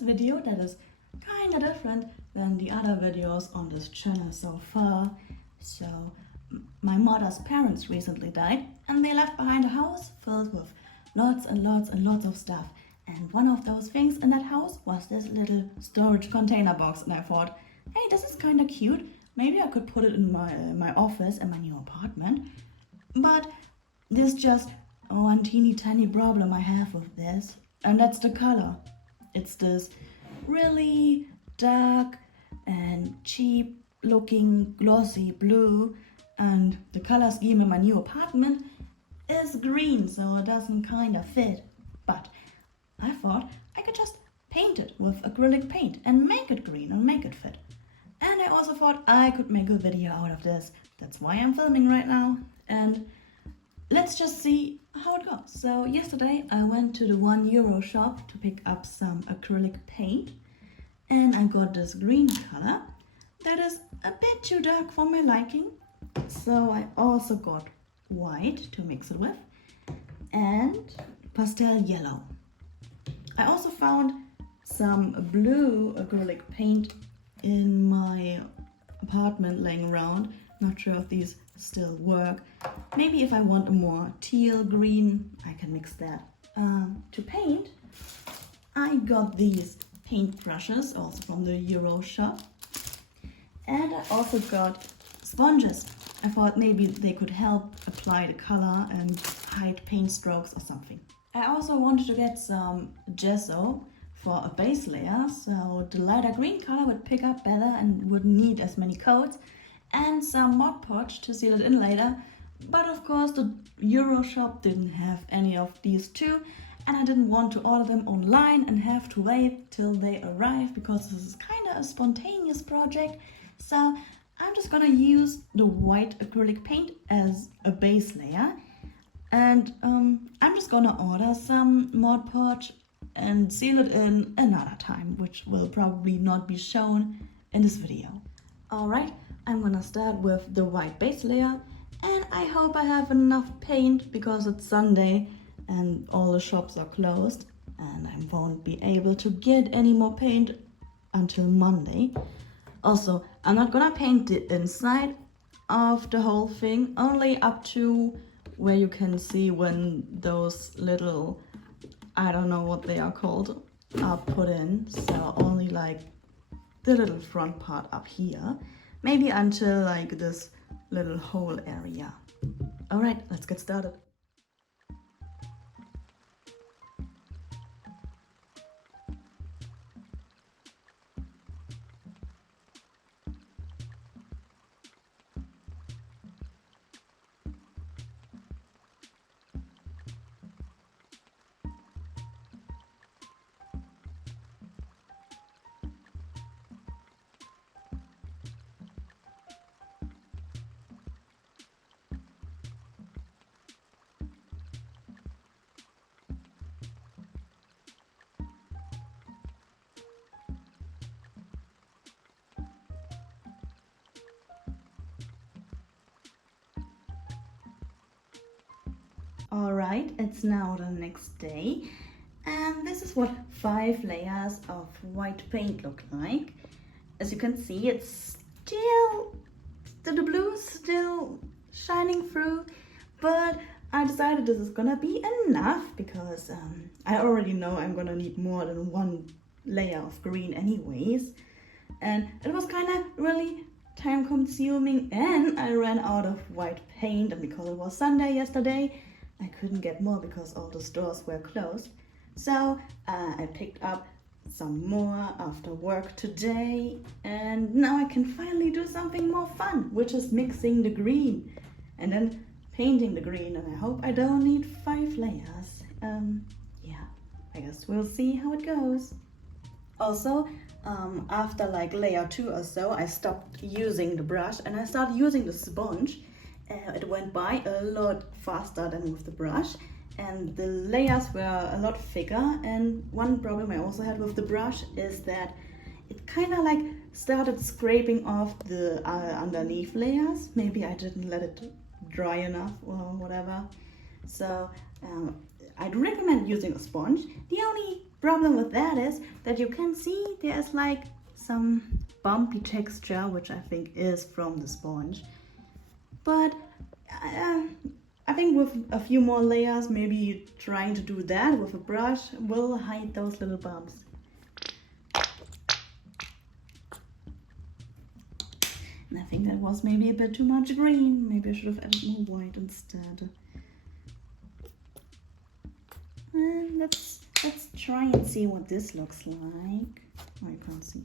this video that is kinda different than the other videos on this channel so far. So, my mother's parents recently died and they left behind a house filled with lots and lots and lots of stuff. And one of those things in that house was this little storage container box, and I thought, hey, this is kinda cute. Maybe I could put it in my office in my new apartment. But there's just one teeny tiny problem I have with this, and that's the color. It's this really dark and cheap looking glossy blue, and the color scheme in my new apartment is green, so it doesn't kind of fit. But I thought I could just paint it with acrylic paint and make it green and make it fit. And I also thought I could make a video out of this. That's why I'm filming right now. And let's just see how it goes. So yesterday I went to the €1 shop to pick up some acrylic paint. And I got this green color that is a bit too dark for my liking. So I also got white to mix it with and pastel yellow. I also found some blue acrylic paint in my apartment laying around. Not sure if these still work. Maybe if I want a more teal green, I can mix that. To paint, I got these paint brushes also from the Euro shop. And I also got sponges. I thought maybe they could help apply the color and hide paint strokes or something. I also wanted to get some gesso for a base layer, so the lighter green color would pick up better and wouldn't need as many coats, and some Mod Podge to seal it in later. But of course the Euro shop didn't have any of these two, and I didn't want to order them online and have to wait till they arrive because this is kind of a spontaneous project. So I'm just gonna use the white acrylic paint as a base layer, and I'm just gonna order some Mod Podge and seal it in another time, which will probably not be shown in this video. Alright, I'm gonna start with the white base layer, and I hope I have enough paint because it's Sunday and all the shops are closed and I won't be able to get any more paint until Monday. Also, I'm not gonna paint the inside of the whole thing, only up to where you can see when those little, I don't know what they are called, are put in. So only like the little front part up here, maybe until like this little hole area. Alright, let's get started. Alright, it's now the next day, and this is what 5 layers of white paint look like. As you can see, it's still, the blue is still shining through, but I decided this is gonna be enough because I already know I'm gonna need more than 1 layer of green anyways. And it was kind of really time consuming, and I ran out of white paint, and because it was Sunday yesterday, I couldn't get more because all the stores were closed. So I picked up some more after work today, and now I can finally do something more fun, which is mixing the green and then painting the green, and I hope I don't need 5 layers. Yeah, I guess we'll see how it goes. Also, after like layer 2 or so, I stopped using the brush and I started using the sponge. It went by a lot faster than with the brush, and the layers were a lot thicker. And one problem I also had with the brush is that it kind of like started scraping off the underneath layers. Maybe I didn't let it dry enough or whatever. So I'd recommend using a sponge. The only problem with that is that you can see there's like some bumpy texture, which I think is from the sponge. But I think with a few more layers, maybe trying to do that with a brush will hide those little bumps. And I think that was maybe a bit too much green. Maybe I should have added more white instead. And let's try and see what this looks like. Oh, I can't see.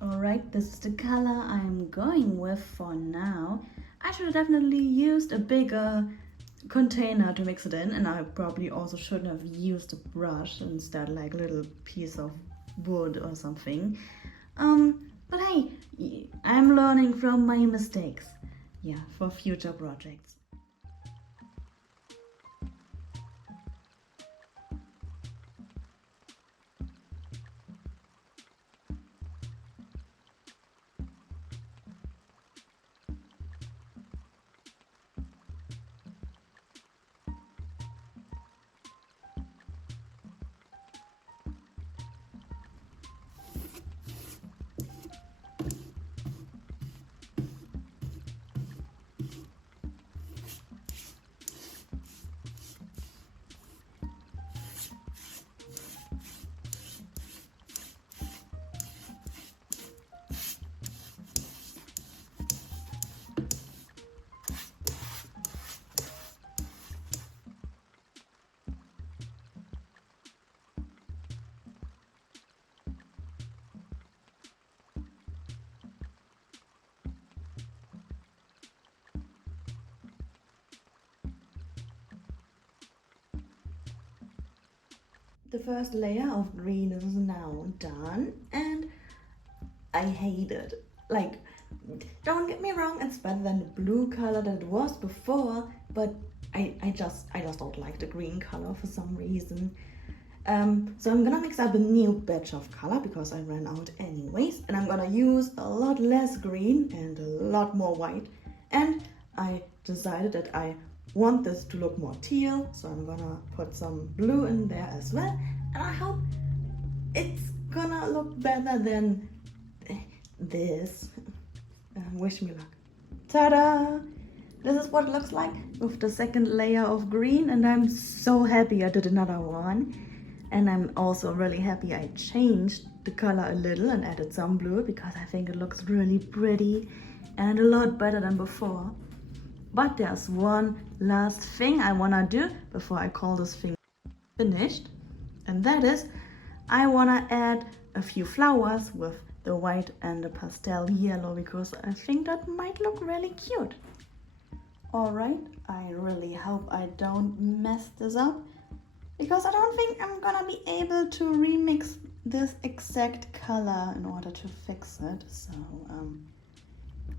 Alright, this is the color I'm going with for now. I should have definitely used a bigger container to mix it in, and I probably also shouldn't have used a brush instead, like a little piece of wood or something. But hey, I'm learning from my mistakes. Yeah, for future projects. The first layer of green is now done, and I hate it. Like, don't get me wrong, it's better than the blue color that it was before, but I just don't like the green color for some reason. So I'm gonna mix up a new batch of color because I ran out anyways, and I'm gonna use a lot less green and a lot more white. And I decided that I want this to look more teal, so I'm gonna put some blue in there as well, and I hope it's gonna look better than this. Wish me luck. Ta-da! This is what it looks like with the second layer of green, and I'm so happy I did another one. And I'm also really happy I changed the color a little and added some blue, because I think it looks really pretty and a lot better than before. But there's one last thing I wanna do before I call this thing finished, and that is I wanna add a few flowers with the white and the pastel yellow, because I think that might look really cute. Alright, I really hope I don't mess this up, because I don't think I'm gonna be able to remix this exact color in order to fix it. So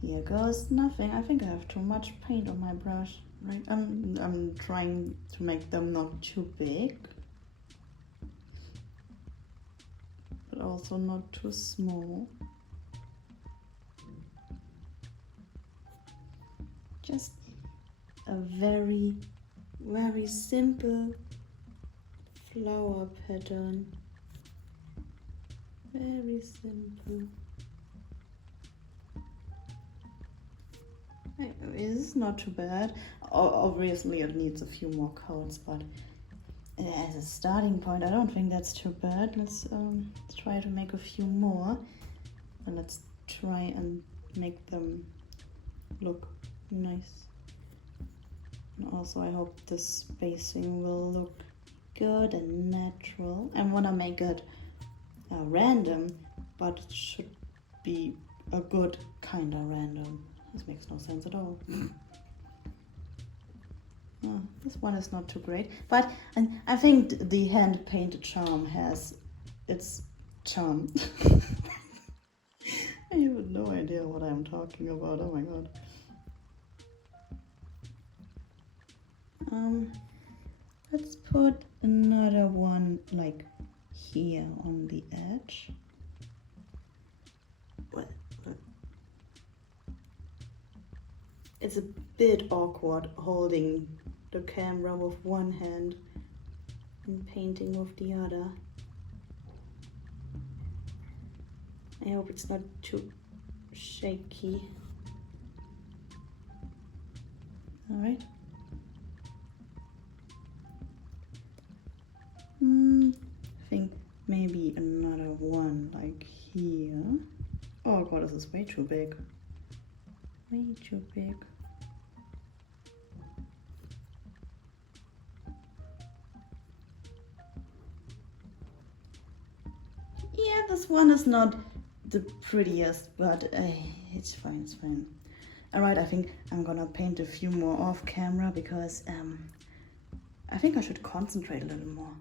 here goes nothing. I think I have too much paint on my brush, right? I'm trying to make them not too big, but also not too small. Just a very, very simple flower pattern. Very simple. It's not too bad. Obviously it needs a few more coats, but as a starting point I don't think that's too bad. Let's try to make a few more, and let's try and make them look nice. And also I hope the spacing will look good and natural. I want to make it random, but it should be a good kind of random. This makes no sense at all. Oh, this one is not too great, but I think the hand painted charm has its charm. I have no idea what I'm talking about. Oh my god. Let's put another one like here on the edge. it's a bit awkward holding the camera with one hand and painting with the other. I hope it's not too shaky. Alright. I think maybe another one like here. Oh god, this is way too big. Way too big. Yeah, this one is not the prettiest, but it's fine, it's fine. Alright, I think I'm gonna paint a few more off camera because I think I should concentrate a little more.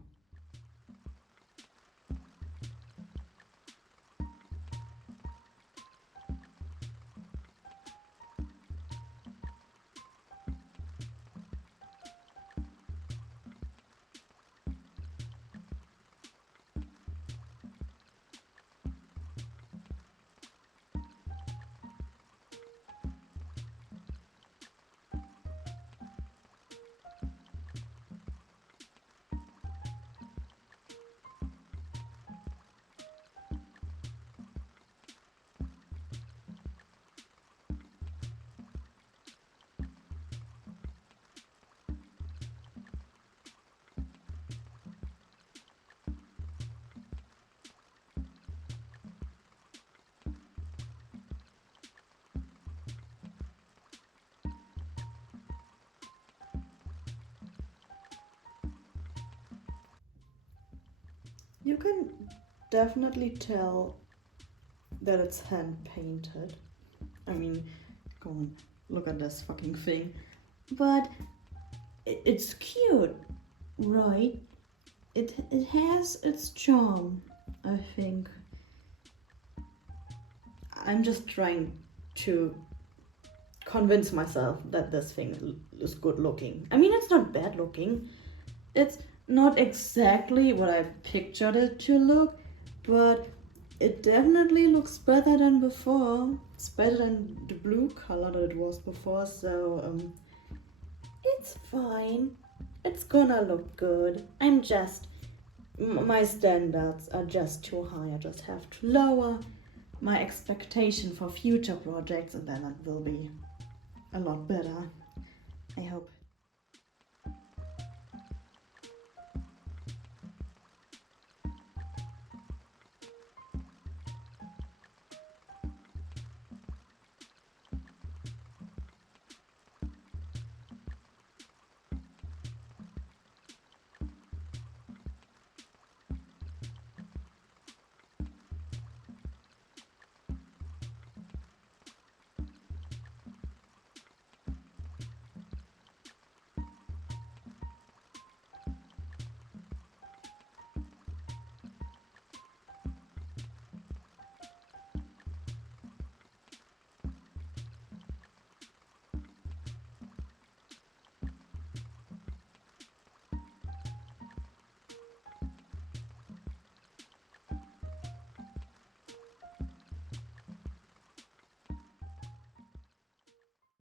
You can definitely tell that it's hand painted. I mean, go on, look at this fucking thing. But it's cute, right? It has its charm, I think. I'm just trying to convince myself that this thing is good looking. I mean, it's not bad looking. It's not exactly what I pictured it to look, but it definitely looks better than before. It's better than the blue color that it was before, so it's fine. It's gonna look good. My standards are just too high. I just have to lower my expectation for future projects and then it will be a lot better.